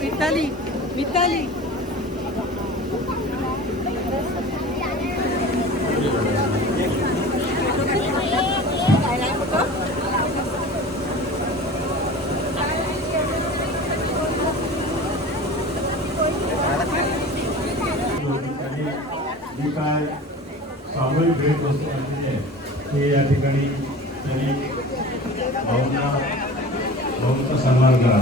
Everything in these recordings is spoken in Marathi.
मिताली मिताली जी काय सामूहिक भेट वस्तू आणली आहे ते या ठिकाणी त्यांनी भाऊंचा सन्मान करा.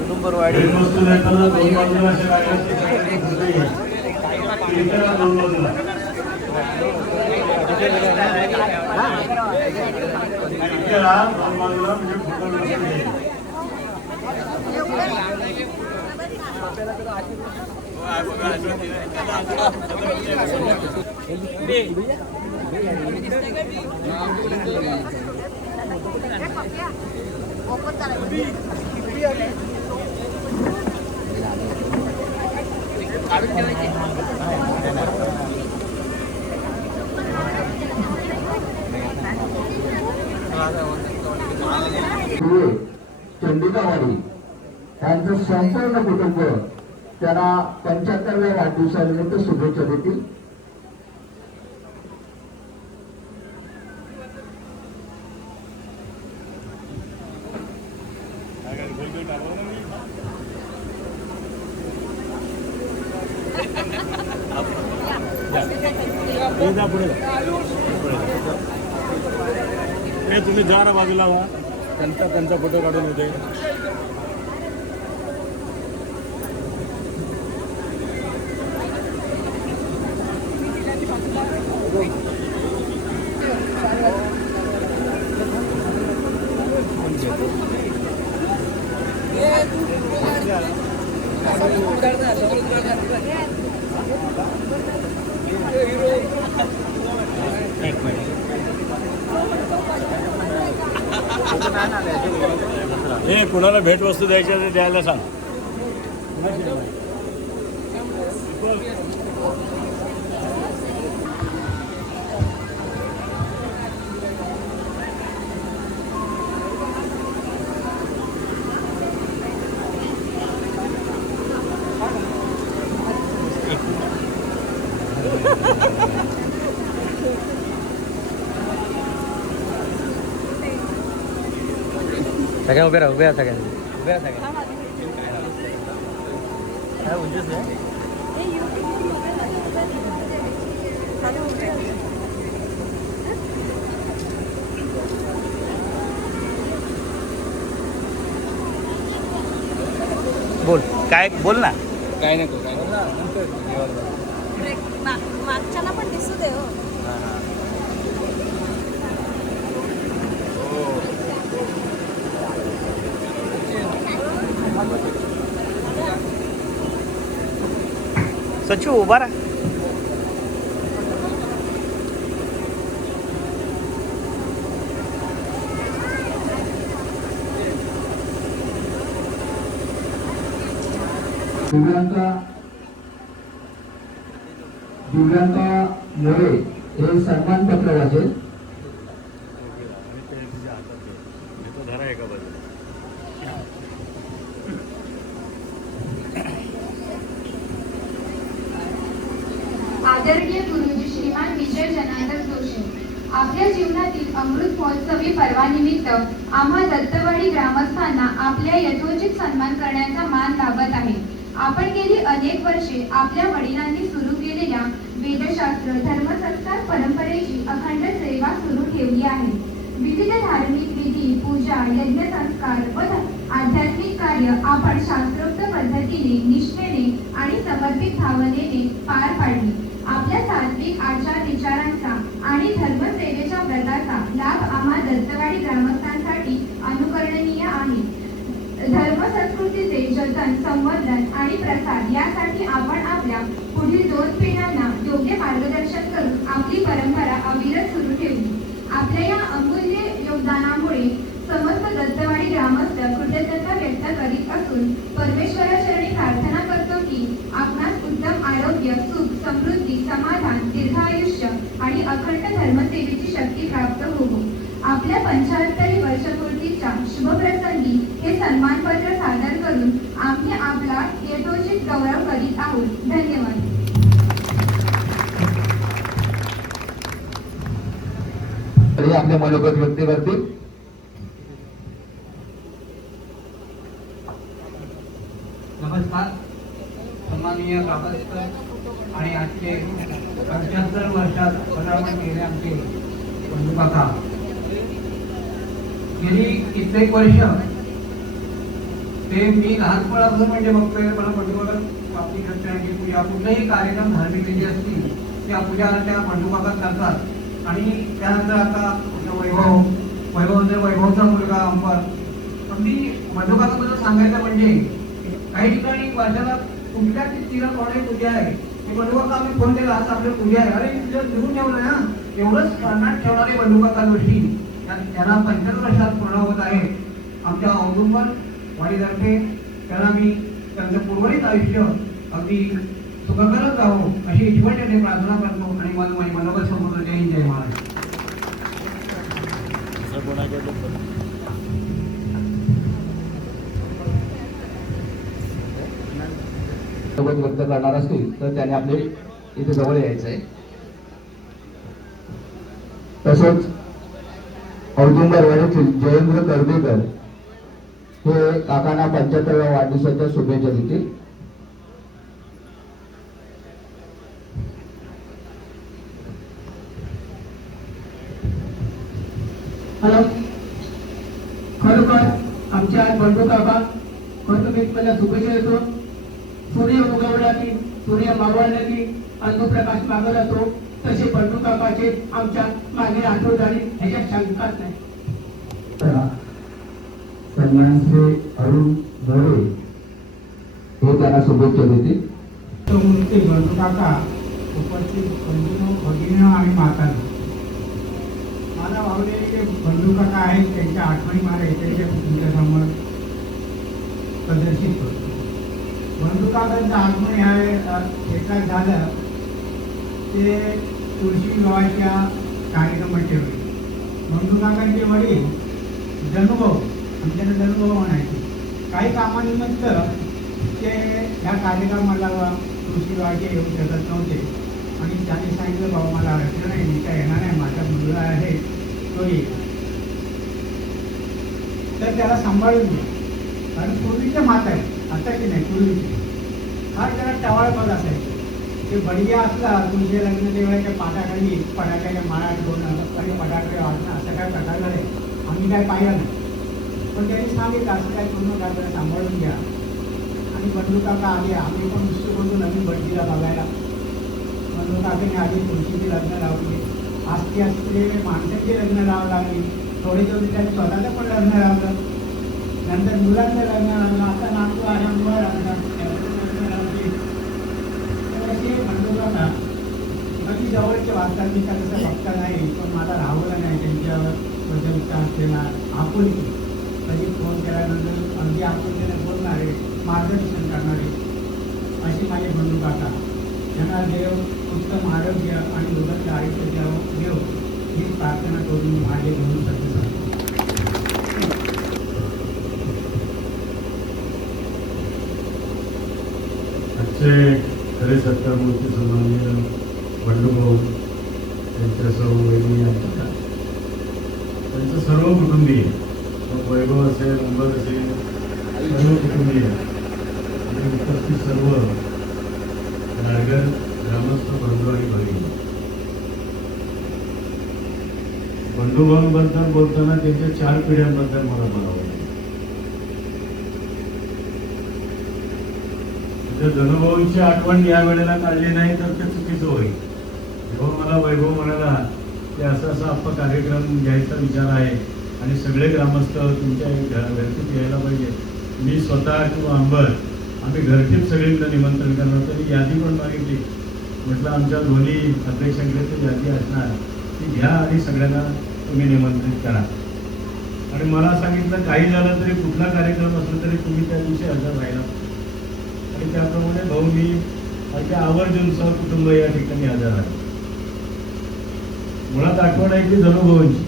औदुंबरवाडी वस्तू देताना दोन बाजूला असे लागले दोन बाजूला म्हणजे चंडिकावाडी यांचं संपूर्ण कुटुंब त्यांना 75व्या वाढदिवसानिमित्त शुभेच्छा देतील. तुम्ही जा ना बाजूला व्हा, त्यांचा फोटो काढून होते. हे कुणाला भेट वस्तू द्यायच्या ते द्यायला सांग. सगळ्या उभ्या राहा, उभ्या सगळ्या उभ्या सगळ्या काय उंचच नाही. बोल काय बोल ना. काय नको काय मागच्याला पण दिसू दे. हो सचू उभा राहा. दिव्यांका मोरे हे सन्मानपत्र वाचेल. आदरणीय गुरुजी श्रीमान विजय जनार्दन जोशी, आपल्या जीवनातील अमृत महोत्सवी पर्वानिमित्त आम्हा दत्तवाडी ग्रामस्थांना आपल्या यथोचित सन्मान करण्याचा मान लाभत आहे. आपण गेली अनेक वर्षे आपल्या वडिलांनी सुरू केलेल्या वेदशास्त्र धर्मसंस्कार परंपरेची अखंड सेवा सुरू ठेवली आहे. विविध धार्मिक विधी, पूजा, यज्ञ संस्कार व आध्यात्मिक कार्य आपण शास्त्रोक्त पद्धतीने, निष्ठेने आणि समर्पित भावनेने पार पाडली. आपल्या सात्विक आचार विचारांचा आणि धर्मसेवेच्या व्रताचा लाभ आम्हा दत्तवाडी ग्रामस्थांसाठी अनुकरणीय आहे. धर्म संस्कृतीचे जतन, संवर्धन आणि प्रसार यासाठी आपण आपल्या पुढील 2 पिढ्यांना योग्य मार्गदर्शन करून आपली परंपरा अविरत सुरू ठेवली. आपल्या या अमूल्य योगदानामुळे समस्त दत्तवाडी ग्रामस्थ कृतज्ञता व्यक्त करीत असून परमेश्वराचरणी प्रार्थना करतो की आपणास उत्तम आरोग्य, सुख, समृद्धी, समाधान, दीर्घायुष्य आणि अखंड धर्मसेवेची शक्ती प्राप्त होवो. आपल्या 75 वर्षपूर्तीच्या शुभप्रसंगी हे सन्मानपत्र सादर करून आम्ही आपला यथोचित गौरव करीत आहोत. धन्यवाद. आपले मनोगत व्यक्त करतील. नमस्कार सन्माननीय ग्रामस्थ आणि आजचे 75 वर्षात पदार्पण केले आमचे बंधू काका. गेली कित्येक वर्ष ते मी लहानपणापासून म्हणजे बघतोय. मला बंधू काका बाबतीत सत्यनारायणाची पूजा, कुठलेही कार्यक्रम धार्मिक विधी असतील त्या पूजा त्या बंधू काका करतात. आणि त्यानंतर आता वैभवचा मुलगा अंबर. अगदी बंधू काकाबद्दल सांगायचं म्हणजे काही ठिकाणी वर्षाला कुठल्या तिथीला कोणाची पूजा आहे ते बंधू काका आम्ही फोन केला, आज आपली पूजा आहे. अरे तुझं लिहून ठेवलं ना, एवढंच स्मरणात ठेवणारे बंधू काका जोशी त्यांना 75 वर्षात पूर्ण होत आहे. आमच्या औदुंबर वाडीतर्फे त्यांना मी त्यांचं पूर्वरित आयुष्य अगदी सुखकरच जावो अशी ईश्वराने प्रार्थना करतो आणि मनोगत संपूर्ण. जय हिंद, जय महाराज. व्यक्त करणार असतील तर त्याने आपले इथे जवळ यायचं आहे. तसंच औदुंबरवाडीतील जयेंद्र कर्वेकर हे काकांना 75व्या वाढदिवसाच्या शुभेच्छा देतील. हॅलो, खरोखर आमच्या बंधू काका खरं मला शुभेच्छा देतो. सूर्य उगवला की, सूर्य मावळला की अंधप्रकाश मागत असतो, तसे बंधू काकाचे आमच्या मागे आठवण झाली ह्याच्यात शंकाच नाही. सन्मान श्री अरुण मोरे हे त्यांना शुभेच्छा देतील. बंधू काका उपस्थित बंधू भगिनी आणि माता, मला भावलेले जे बंधू काका आहेत त्यांच्या आठवणी मला इथे तुमच्यासमोर प्रदर्शित करतो. बंधू काकांचं आगमन ह्या क्षेत्रात झालं ते तुळशी विवाहाच्या कार्यक्रमाचे वेळी. बंधू काकांचे वडील जनुभाऊ, आमच्याकडे जनुभाऊ म्हणायचे, काही कामानिमित्त ते ह्या कार्यक्रमाला तुळशी विवाहाचे येऊ शकत नव्हते. आणि त्यांनी सांगितलं, बाबा मला अडचण नाही, मी काय येणार नाही, माझा मुलगा आहे तो येईल. तर त्याला सांभाळून घे. कारण पूर्वीच्या माता आहे, आता की नाही, पूर्वीचे फार त्याला टवाळपण असायचं. ते बडिया असला तुमचे लग्नाच्या वेळेच्या पाटाखाली फटाक्याच्या माळा ठेवणं आणि फटाकडे वाढणं असं काय प्रकार झाले आम्ही काय पाहिलं नाही. पण त्यांनी सांगितलं असं काय पूर्ण काय त्याला सांभाळून घ्या. आणि बंधू काका आले, आम्ही पण नुसतं बोलतो नवीन भटजीला बघायला. बंधू काकाने आधी तुळशीची लग्न लावली, आस्ते आस्ते माणसाची लग्न लावावं लागली. थोडे दिवस त्यांनी स्वतःचं पण लग्न लावलं, नंतर मुलांचं लग्न लावलं, आता नातू आल्यामुळे लग्न लावली. तर असे बंधू काका अगदी जवळचे वाचतात. मी त्याचं बघता नाही, पण मला राहवलं नाही त्यांच्याबद्दलचा असलेला आपुलकी. कधी फोन केल्यानंतर अगदी आपुलकीने बोलणारे, मार्गदर्शन करणारे अशी माझे बंधू काका. त्यांना देव उत्तम आरोग्य आणि उदंड आयुष्य देव ही प्रार्थना करून माझे बंधू सत्य सांगतो. आजचे खरे सत्कारमूर्ती सन्माननीय बंडूभाऊ, त्यांच्या सर्व वहिनी, त्यांचं सर्व कुटुंबीय, मग वैभव असेल, अंबर असेल, सर्व कुटुंबीय आणि उपस्थित सर्व रायगड ग्रामस्थ बंधू आणि भगिनी. बंडूभाऊंबद्दल बोलताना त्यांच्या 4 पिढ्यांबद्दल मला म्हणावं. धनुभाऊंची आठवण या वेळेला काढली नाही तर ते चुकीचं होईल. जेव्हा मला वैभव म्हणाला की असा आपला कार्यक्रम घ्यायचा विचार आहे आणि सगळे ग्रामस्थ तुमच्या घरटीत यायला पाहिजे, मी स्वतः किंवा अंबर आम्ही घरटीत सगळींना निमंत्रण करणार. तरी यादी पण मागितली. म्हटलं आमच्या दोन्ही अध्यक्षांकडे ते यादी असणार, ती घ्या आणि सगळ्यांना तुम्ही निमंत्रित करा. आणि मला सांगितलं काही झालं तरी कुठला कार्यक्रम असला तरी तुम्ही त्या दिवशी हजर राहिला. आणि त्याप्रमाणे भाऊ मी माझ्या आवर्जून सहकुटुंब या ठिकाणी हजर आहे. मुळात आठवण आहे की धनुभाऊंची.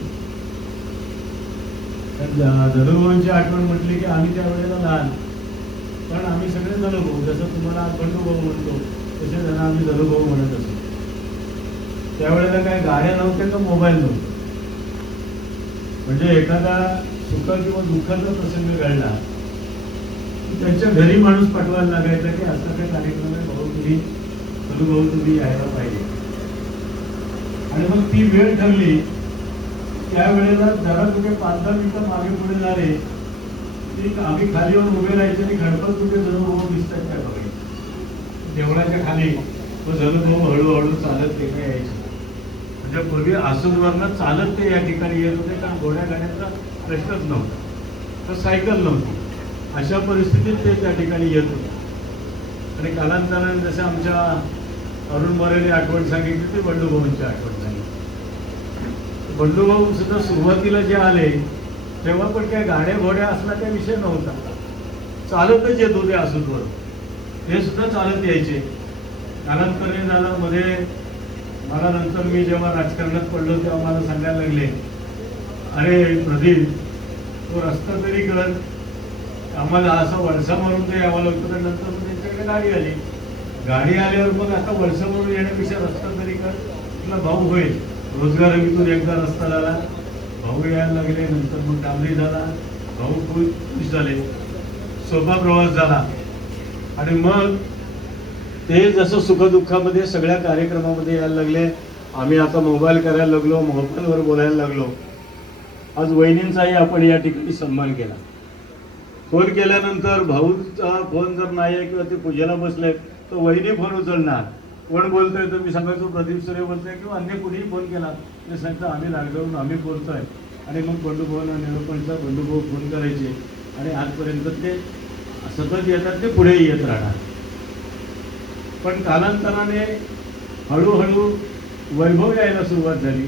धनुभाऊंची आठवण म्हटली की आम्ही त्यावेळेला लहान, पण आम्ही सगळे धनुभाऊ. जसं तुम्हाला बंडूभाऊ म्हणतो तसे जण आम्ही धनुभाऊ म्हणत असतो. त्यावेळेला काय गाड्या नव्हत्या का मोबाईल नव्हते. म्हणजे एखादा सुख किंवा दुःखाचा प्रसंग घडला त्यांच्या घरी माणूस पाठवायला लागायचा की असा काही कार्यक्रम आहे भाऊ, तुम्ही यायला पाहिजे. आणि मग ती वेळ ठरली. त्यावेळेला जरा कुठे 5-10 मिनिटं मागे पुढे झाले की आम्ही खाली येऊन उभे राहायचे आणि गणपत कुठे जणूभाऊ दिसतात त्या बघायचे. देवळाच्या खाली तो जणूभाऊ हळूहळू चालत ते काय यायचे. म्हणजे पूर्वी आसूरवरनं चालत ते या ठिकाणी येत होते, कारण घोड्या गाड्यांचा प्रश्नच नव्हता, तर सायकल नव्हती. अशा परिस्थितीत ते त्या ठिकाणी येत होते. आणि कालांतराने जसं आमच्या अरुण मोरेने आठवण सांगितली ती बंडूभाऊंची आठवण सांगितली. बंडूभाऊ सुद्धा सुरुवातीला जे आले तेव्हा पण काय गाड्या घोड्या असला काही विषय नव्हता. चालतच येत होते आसूतवर, ते सुद्धा चालत यायचे. कालांतराने झालं मध्ये मला नंतर मी जेव्हा राजकारणात पडलो तेव्हा मला सांगायला लागले, अरे प्रदीप तो रस्ता तरी कर, आम्हाला असा वळसा मारून ते यावं लागतं. तर नंतर मग त्यांच्याकडे गाडी आली. गाडी आल्यावर मग आता वळसा मारून येण्यापेक्षा रस्ता तरी कर. तुला भाऊ होईल, रोजगार हमीतून एकदा रस्ता झाला, भाऊ यायला लागले. नंतर मग डांबरी झाला, भाऊ खूप खुश झाले, सोपा प्रवास झाला. आणि मग ते जसं सुखदुःखामध्ये सगळ्या कार्यक्रमामध्ये यायला लागले. आम्ही आता मोबाईल करायला लागलो, मोबाईलवर बोलायला लागलो. आज वहिनींचाही आपण या ठिकाणी सन्मान केला. फोन केल्यानंतर भाऊचा फोन जर नाही आहे किंवा ते पूजेला बसले तर वहिनी फोन उचलणार. कोण बोलतोय तर मी सांगायचो प्रदीप सूर्य बोलतोय किंवा अन्य कुणीही फोन केला ते सांगतं आम्ही लागल्यावरून आम्ही बोलतोय. आणि मग बंडूभाऊ निळोपणचा बंडूभाऊ फोन करायचे आणि आजपर्यंत ते सतत येतात, ते पुढेही येत राहणार. पण कालांतराने हळूहळू वैभव यायला सुरुवात झाली.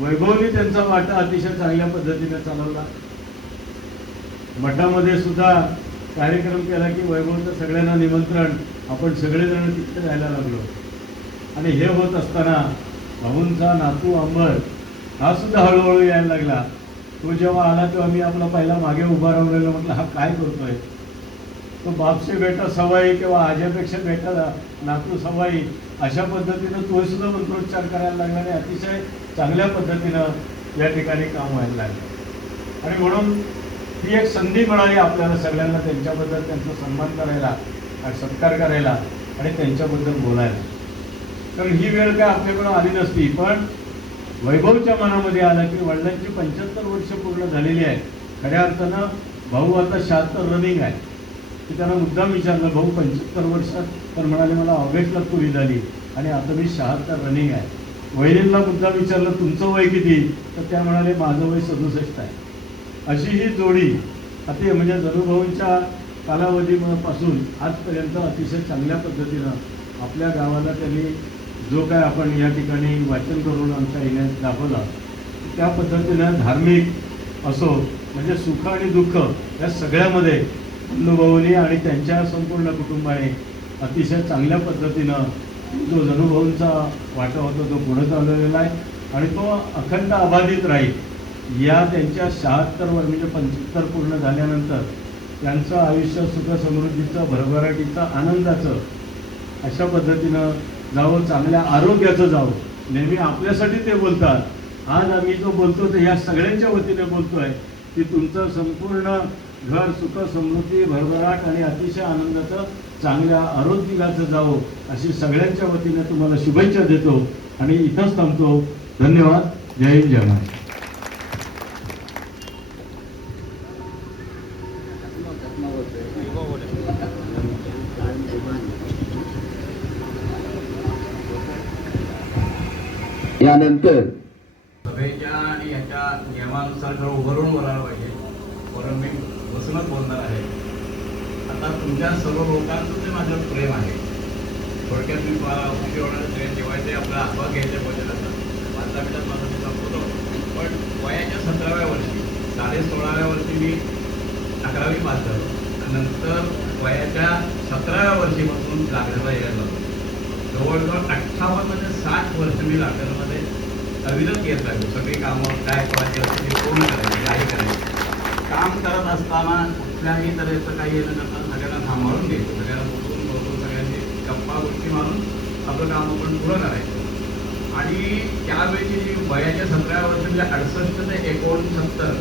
वैभवने त्यांचा वाटा अतिशय चांगल्या पद्धतीने चालवला. मठामध्ये सुद्धा कार्यक्रम केला की वैभवचं सगळ्यांना निमंत्रण, आपण सगळेजण तिथे राहायला लागलो. आणि हे होत असताना भाऊंचा नातू अंबर हा सुद्धा हळूहळू यायला लागला. तो जेव्हा आला तेव्हा मी आपला पहिला मागे उभा राहिलेला. म्हटलं हा काय करतोय. तो बापसे बेटा सवाई किंवा आज्यापेक्षा बेटा नातू सवाई अशा पद्धतीनं तो सुद्धा मंत्रोच्चार करायला लागला आणि अतिशय चांगल्या पद्धतीनं या ठिकाणी काम व्हायला लागलं. आणि म्हणून ही एक संधी मिळाली आपल्याला सगळ्यांना त्यांच्याबद्दल त्यांचा सन्मान करायला आणि सत्कार करायला आणि त्यांच्याबद्दल बोलायला. कारण ही वेळ काय आपल्याकडं आली नसती, पण वैभवच्या मनामध्ये आलं की वडिलांची 75 वर्ष पूर्ण झालेली आहे. खऱ्या अर्थानं भाऊ आता 76 रनिंग आहे. की त्यांना मुद्दाम विचारलं भाऊ 75 वर्षात, तर म्हणाले मला ऑगस्टला पुरी झाली आणि आता मी 76 रनिंग आहे. वहिनींना मुद्दाम विचारलं तुमचं वय किती, तर त्या म्हणाले माझं वय 67 आहे. अशी ही जोडी आता म्हणजे धनुभाऊंच्या कालावधीपासून आजपर्यंत अतिशय चांगल्या पद्धतीनं आपल्या गावाला त्यांनी जो काय आपण या ठिकाणी वाचन करून आमच्या येण्यात दाखवला त्या पद्धतीनं धार्मिक असो म्हणजे सुख आणि दुःख या सगळ्यामध्ये बंडूभाऊंनी आणि त्यांच्या संपूर्ण कुटुंबाने अतिशय चांगल्या पद्धतीनं जो जनुभाऊंचा वाटा होता तो पुढे चालवलेला आहे आणि तो अखंड अबाधित राहील. या त्यांच्या 76 वर्ष म्हणजे 75 पूर्ण झाल्यानंतर त्यांचं आयुष्य सुख समृद्धीचं, भरभराटीचं, आनंदाचं अशा पद्धतीनं जावं, चांगल्या आरोग्याचं जावं. नेहमी आपल्यासाठी ते बोलतात. आज आम्ही जो बोलतो ते ह्या सगळ्यांच्या वतीने बोलतो आहे की तुमचं संपूर्ण घर सुख समृद्धी, भरभराट आणि अतिशय आनंदाचं, चांगल्या आरोग्याचं जावं अशी सगळ्यांच्या वतीने तुम्हाला शुभेच्छा देतो आणि इथंच थांबतो. धन्यवाद. जय हिंद, जय महाराष्ट्र. यानंतर सभेच्या आणि याच्या नियमानुसार खरं उभारून बोलायला पाहिजे, म्हणून मी बसूनच बोलणार आहे. आता तुमच्या सर्व लोकांचं जे माझं प्रेम आहे, थोडक्यात मी उपयोगाला जेवायचे आपला आस्वाद घ्यायचे पाहिजे असतात. 5 मिनिटात माझं मी संपवतो. पण वयाच्या 17व्या वर्षी, 16व्या वर्षी मी 11वी पास झालो. नंतर वयाच्या 17व्या वर्षीपासून लागण्याला यायला लागलो. जवळजवळ 58 ते 60 वर्ष मी लागण्यामध्ये अविरत येत लागलो. सगळी कामं काय करायची असते ते पूर्ण करायची, काही करायची. काम करत असताना कुठल्याही तऱ्हेचं काही येणं करता सगळ्यांना सांभाळून घ्यायचं, सगळ्यांना बोलून सगळ्यांनी गप्पा गोष्टी मारून आपलं काम आपण पुढं करायचं. आणि त्यावेळी जी वयाच्या 17व्या वर्षी म्हणजे 68 ते 69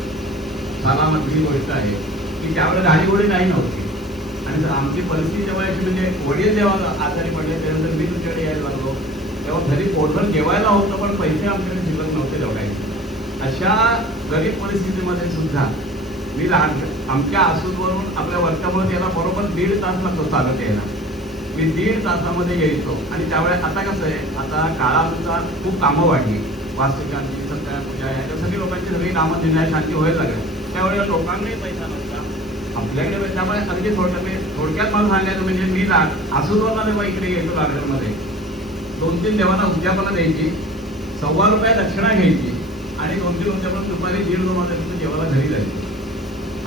सालामधली गोष्ट आहे की त्यावेळेस गाडी गोडी काही नव्हती. आणि जर आमची परिस्थिती जेव्हा म्हणजे वडील जेव्हा आजारी पडले त्यानंतर मी तुमच्याकडे यायला लागलो तेव्हा घरी पोटभर जेवायला होतं, पण पैसे आमच्याकडे शिल्लक नव्हते जेवढायचे. अशा गरीब परिस्थितीमध्ये सुद्धा मी आमच्या आसूदवरून आपल्या वर्गामुळे यायला बरोबर 1.5 तास लागतो चालत यायला. मी 1.5 तासामध्ये यायचो. आणि त्यावेळेस आता कसं आहे, आता काळानुसार खूप कामं वाढली, वास्तुशांती, सत्यपूजा, याच्या सगळी लोकांची सगळी कामं दिण्याशांती व्हायला लागली. त्यावेळेस लोकांनाही पैसा नव्हता, आपल्याकडे. त्यामुळे अगदी थोडक्यात मला सांगायचं म्हणजे मी आसूदवरला जेव्हा इकडे येतो लागडमध्ये 2-3 देवांना उद्यापना द्यायची, ₹1.25 दक्षिणा घ्यायची आणि 2-3 उद्यापन दुपारी 1.5-2 वाजता जेवायला घरी जायची.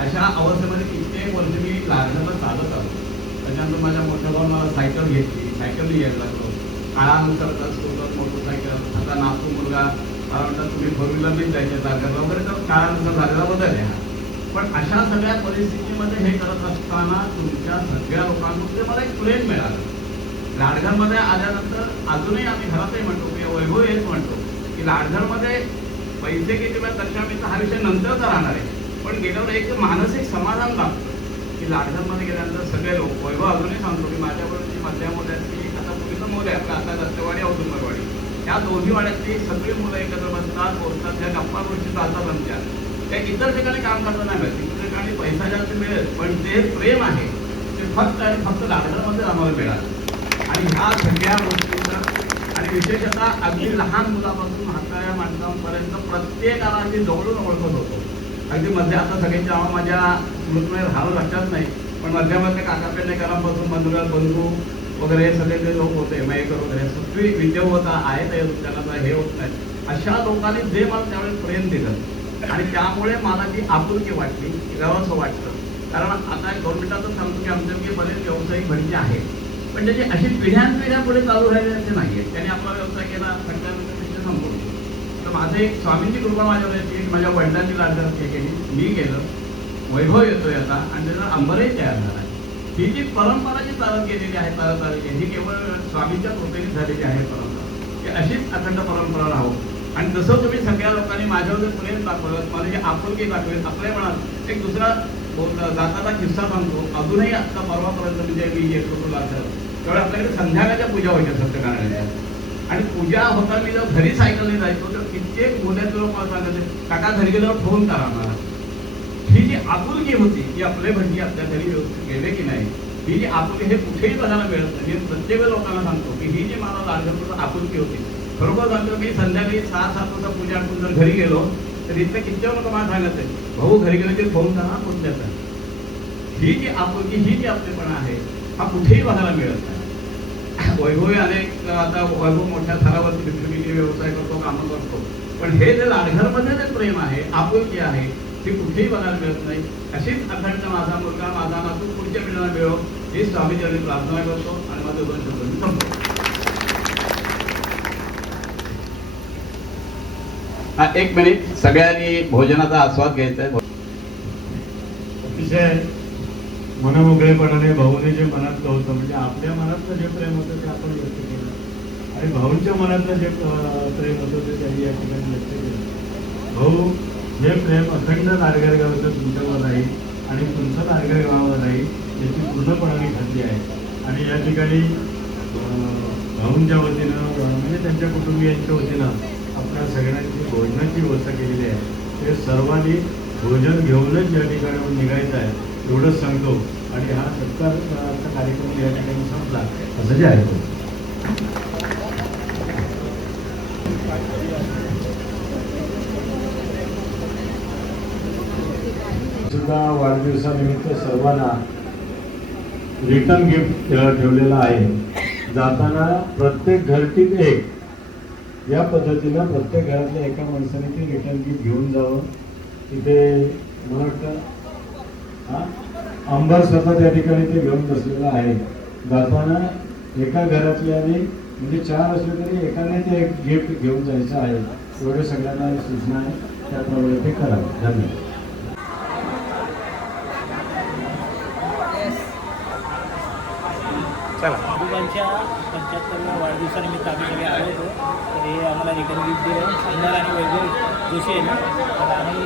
अशा अवस्थेमध्ये कित्येक वर्ष मी लागण्याला चालत आलो. त्याच्यानंतर माझ्या मोठ्या भावानं मला सायकल घेतली, सायकलने यायला लागलो. काळानुसार स्कूटर, मोटरसायकल, आता नागपूर मुलगा मला म्हणतात तुम्ही 4 व्हीलरनेच जायचे लागला वगैरे, तर काळानुसार झालेला बदल आहे हा. पण अशा सगळ्या परिस्थितीमध्ये हे करत असताना तुमच्या सगळ्या लोकांमध्ये मला एक प्रेम मिळालं. लाडघरमध्ये आल्यानंतर अजूनही आम्ही घरातही म्हणतो की वैभव हेच म्हणतो की लाडघरमध्ये पैसे किती वेळा दक्षिणा मिळतं हा विषय नंतरचा राहणार आहे, पण गेल्यावर एक मानसिक समाधान लागतं की लाडघरमध्ये गेल्यानंतर सगळे लोक. वैभव अजूनही सांगतो की माझ्याबरोबरची मधल्या मुलाची आता पूर्वीचं मुलं आहे आपलं, आता दत्तवाडी औदुंबरवाडी, या दोन्ही वाड्यातली सगळी मुलं एकत्र बसतात, बोलतात, त्या गप्पा गोष्टी चालतात आमच्या. त्या इतर ठिकाणी काम करता नाही मिळत, इतर ठिकाणी पैसा जास्त मिळेल, पण जे प्रेम आहे ते फक्त आणि फक्त लाडघरमध्ये आम्हाला मिळालं. आणि ह्या सगळ्या गोष्टींचा आणि विशेषतः अगदी लहान मुलापासून म्हाताऱ्या माणसांपर्यंत प्रत्येकाला आम्ही जवळून ओळखत होतो. अगदी मध्ये आता सगळ्यांची नावं माझ्या स्मृतीमध्ये राहावं लक्षात नाही, पण मध्यामध्ये काका पेडणेकरांपासून मंजुळा बंधू वगैरे सगळे जे लोक होते, मयेकर वगैरे, सगळी विद्यावता आहेत, त्यांना हे होत नाही. अशा लोकांनी जे मला त्यावेळेस प्रेम दिलं आणि त्यामुळे मला जी आपुलकी वाटली, गावाचं वाटतं. कारण आता 2 मिनिटातच सांगतो की आमच्याकडे बरेच व्यावसायिक भरती आहेत, पण त्याची अशी पिढ्यानपिढ्या पुढे चालू राहिल्याचे नाही आहेत. त्यांनी आपला व्यवसाय केला, सगळ्यांना विषय संपवून. तर माझे एक स्वामींची कृपा माझ्यावर येते, माझ्या वडिलांची लाडघर केली, मी गेलं, वैभव येतोय आता आणि त्याचा अंबरही तयार झाला. ही जी परंपरा जी चालत गेलेली आहे, चालत आलेली आहे, ही केवळ स्वामींच्या कृपेने झालेली आहे परंपरा. की अशीच अखंड परंपरा राहो. आणि जसं तुम्ही सगळ्या लोकांनी माझ्यावर जर प्रेम दाखवलं, मला जे आपुलकी दाखवेल, आपल्या मनात एक दुसरा जाताना किस्सा सांगतो. अजूनही आता परवापर्यंत म्हणजे मी येतो लागलं तेवढं आपल्याकडे संध्याकाळच्या पूजा व्हायच्या सत्यनारायणाच्या. आणि पूजा होता मी जेव्हा घरी सायकलने जायचो तर कित्येक मुलाचे लोक मला सांगायचे काका घरी गेल्यावर फोन करा मला. ही जी आपुलकी होती की आपले भटजी आपल्या घरी व्यवस्थित गेले की नाही, ही जी आपुलकी हे कुठेही बघायला मिळत नाही. मी प्रत्येक लोकांना सांगतो की ही जी मला लाडघरपूर आपुलकी होती, खरोखर सांगतो मी संध्याकाळी 6-7 वाजता पूजा करून जर घरी गेलो तर इथं कित्येक लोक मला सांगायचे भाऊ घरी गेले की फोन करा पुण्याचा. ही जी आपुलकी, ही जी आपलेपणा आहे हा कुठेही बघायला मिळत नाही. वैभव अनेक आता वैभव मोठ्या थरावरती विक्री व्यवसाय करतो, कामं करतो, पण हे जे लाडघरमध्ये जे प्रेम आहे, आपुलकी आहे, ती कुठेही बघायला मिळत नाही. अशीच अखंड माझा मुलगा, माझा नातू पुढच्या पिढीला मिळो हीच स्वामीचरणी प्रार्थना करतो आणि माझं 2 शब्द मी संपतो. हा 1 मिनिट, सगळ्यांनी भोजनाचा आस्वाद घ्यायचा आहे. अतिशय मनमोकळेपणाने भाऊने जे मनातलं होतं, म्हणजे आपल्या मनातलं जे प्रेम होतं ते आपण व्यक्त केलं आणि भाऊंच्या मनातलं जे प्रेम होतं ते त्यांनी या ठिकाणी व्यक्त केलं. भाऊ, हे प्रेम अखंड नारगेर गावचं तुमच्यावर राहील आणि तुमचं नारगेर गावावर राहील याची पूर्णपणाने खात्री आहे. आणि या ठिकाणी भाऊंच्या वतीनं म्हणजे त्यांच्या कुटुंबियांच्या वतीनं आपल्या सगळ्यांची भोजनाची व्यवस्था केलेली आहे. ते सर्वांनी भोजन घेऊनच या ठिकाणाहून निघायचं आहे एवढंच सांगतो आणि हा सत्कारचा कार्यक्रम या ठिकाणी संपला असं जे आहे. सुद्धा वाढदिवसानिमित्त सर्वांना रिटर्न गिफ्ट ठेवलेलं आहे. जाताना प्रत्येक घरटीत एक या पद्धतीनं प्रत्येक घरातल्या एका माणसाने ते रिटर्न गिफ्ट घेऊन जावं. तिथे मला वाटतं अंबर स्वतः त्या ठिकाणी ते घेऊन बसलेलं आहे. जाताना एका घरातल्याने म्हणजे 4 असले तरी एकाने ते एक गिफ्ट घेऊन जायचं आहे. एवढे सगळ्यांना सूचना आहे, त्याप्रमाणे ते करावं. धन्यवाद. आजोबांच्या 75व्या वाढदिवसानिमित्त आम्ही सगळे आलो होतो. तर हे आम्हाला रिटर्न गिफ्ट दिलं सुंदर आणि वैभव जोशी आहे ना. तर आम्ही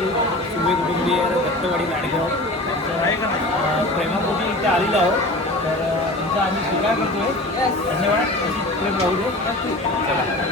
सुर्वे कुटुंबीय दत्तवाडी लाडगाव प्रेमापोटी इथे आलेलो आहोत. तर तुमचा आम्ही स्वीकार करतोय. धन्यवाद. प्रेम राहू दे. चला.